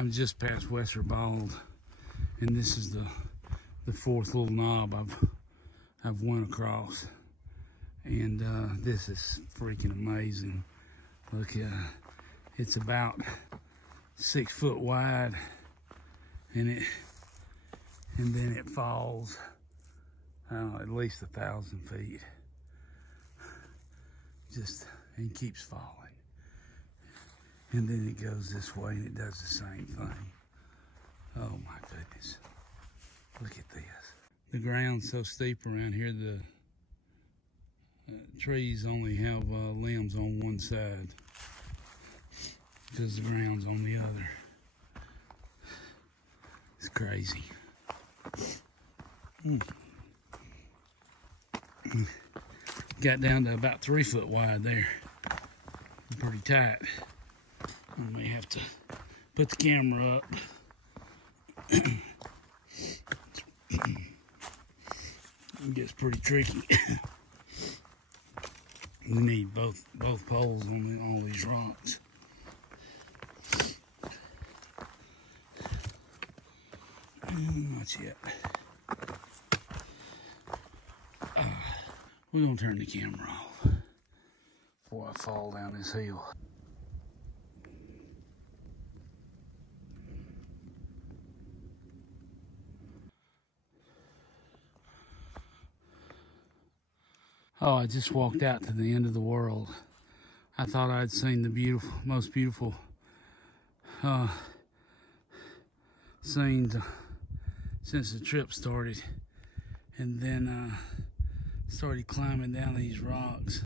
I'm just past Wesser Bald, and this is the fourth little knob I've went across, and this is freaking amazing. Look, it's about 6 foot wide, and then it falls at least 1,000 feet, and keeps falling. And then it goes this way and it does the same thing. Oh my goodness. Look at this. The ground's so steep around here, the trees only have limbs on one side because the ground's on the other. It's crazy. Got down to about 3 foot wide there. Pretty tight. I may have to put the camera up. It gets pretty tricky. We need both poles on all these rocks. Not yet. We're gonna turn the camera off before I fall down this hill. Oh, I just walked out to the end of the world. I thought I'd seen the most beautiful scenes since the trip started. And then started climbing down these rocks.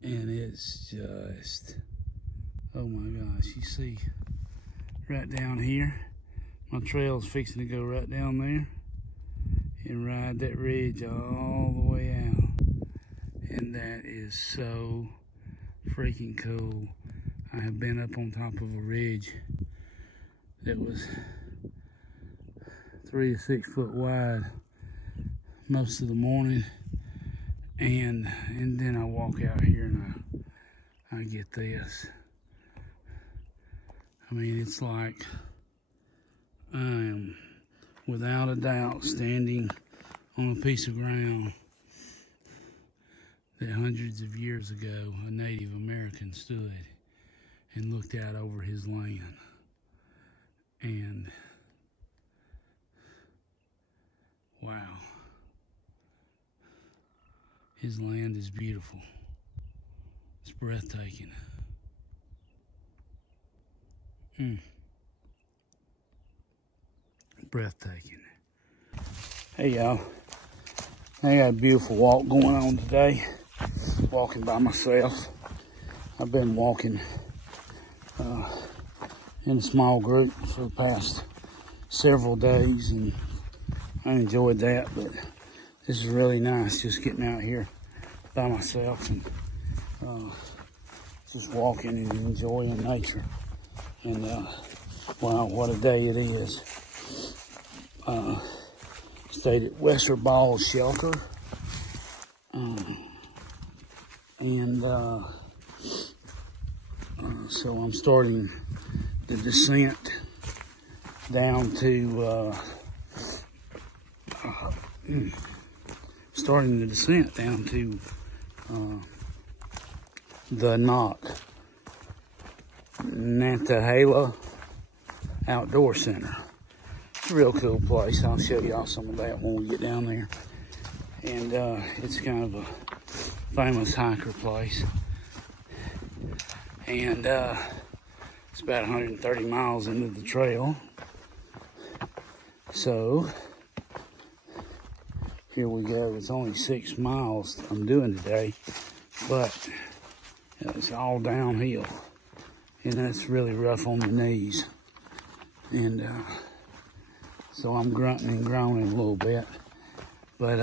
And it's just, oh my gosh, you see right down here, my trail's fixing to go right down there and ride that ridge all the way out. And that is so freaking cool. I have been up on top of a ridge that was 3 to 6 foot wide most of the morning, and then I walk out here and I get this. I mean, it's like I am without a doubt standing on a piece of ground that hundreds of years ago a Native American stood and looked out over his land. And wow, his land is beautiful. It's breathtaking. Breathtaking. Hey y'all, I got a beautiful walk going on today. Walking by myself. I've been walking in a small group for the past several days, and I enjoyed that, but this is really nice, just getting out here by myself and just walking and enjoying nature. And wow, what a day it is. Stayed at Wesser Bald shelter, so I'm starting the descent down to the NOC, Natahala Outdoor Center. It's a real cool place. I'll show y'all some of that when we get down there. And it's kind of a famous hiker place. And it's about 130 miles into the trail. So here we go. It's only 6 miles I'm doing today, but it's all downhill, and that's really rough on the knees. And so I'm grunting and groaning a little bit, but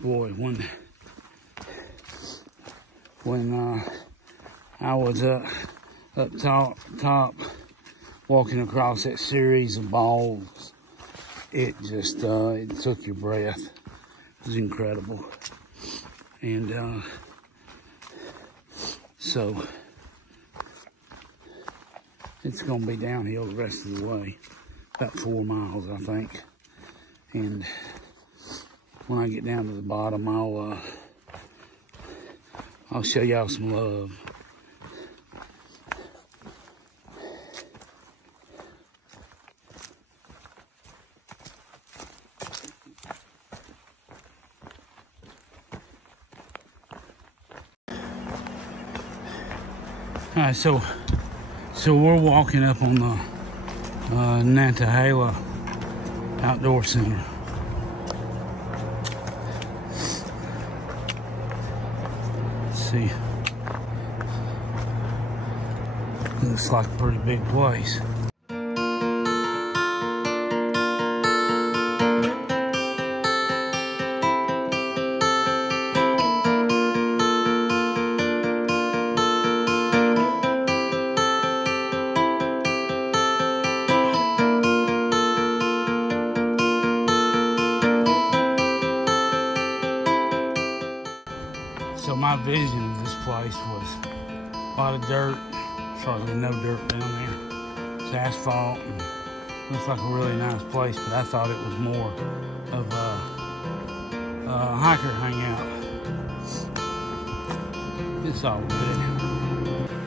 boy, when I was up top walking across that series of balls, it just it took your breath. It was incredible. And so it's gonna be downhill the rest of the way. About 4 miles, I think. And when I get down to the bottom, I'll show y'all some love. All right, so we're walking up on the Natahala Outdoor Center. Let's see. Looks like a pretty big place. So my vision of this place was a lot of dirt, hardly no dirt down there. It's asphalt and looks like a really nice place, but I thought it was more of a hiker hangout. It's all good.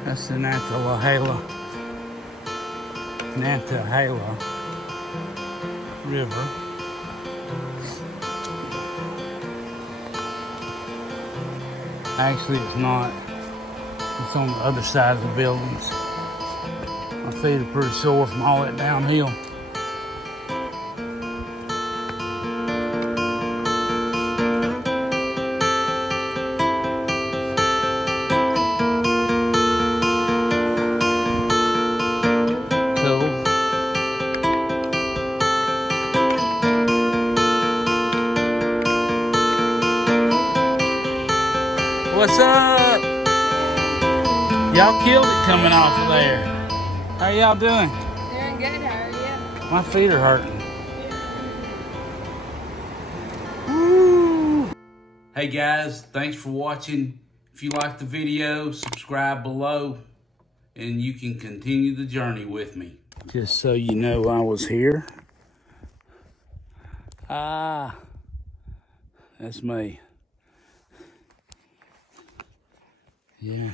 That's the Natahala River. Actually, it's not. It's on the other side of the buildings. My feet are pretty sore from all that downhill. Cool. What's up? Y'all killed it coming off of there. How y'all doing? Doing good, how are you? My feet are hurting. Woo. Hey guys, thanks for watching. If you liked the video, subscribe below and you can continue the journey with me. Just so you know, I was here. That's me. Yeah.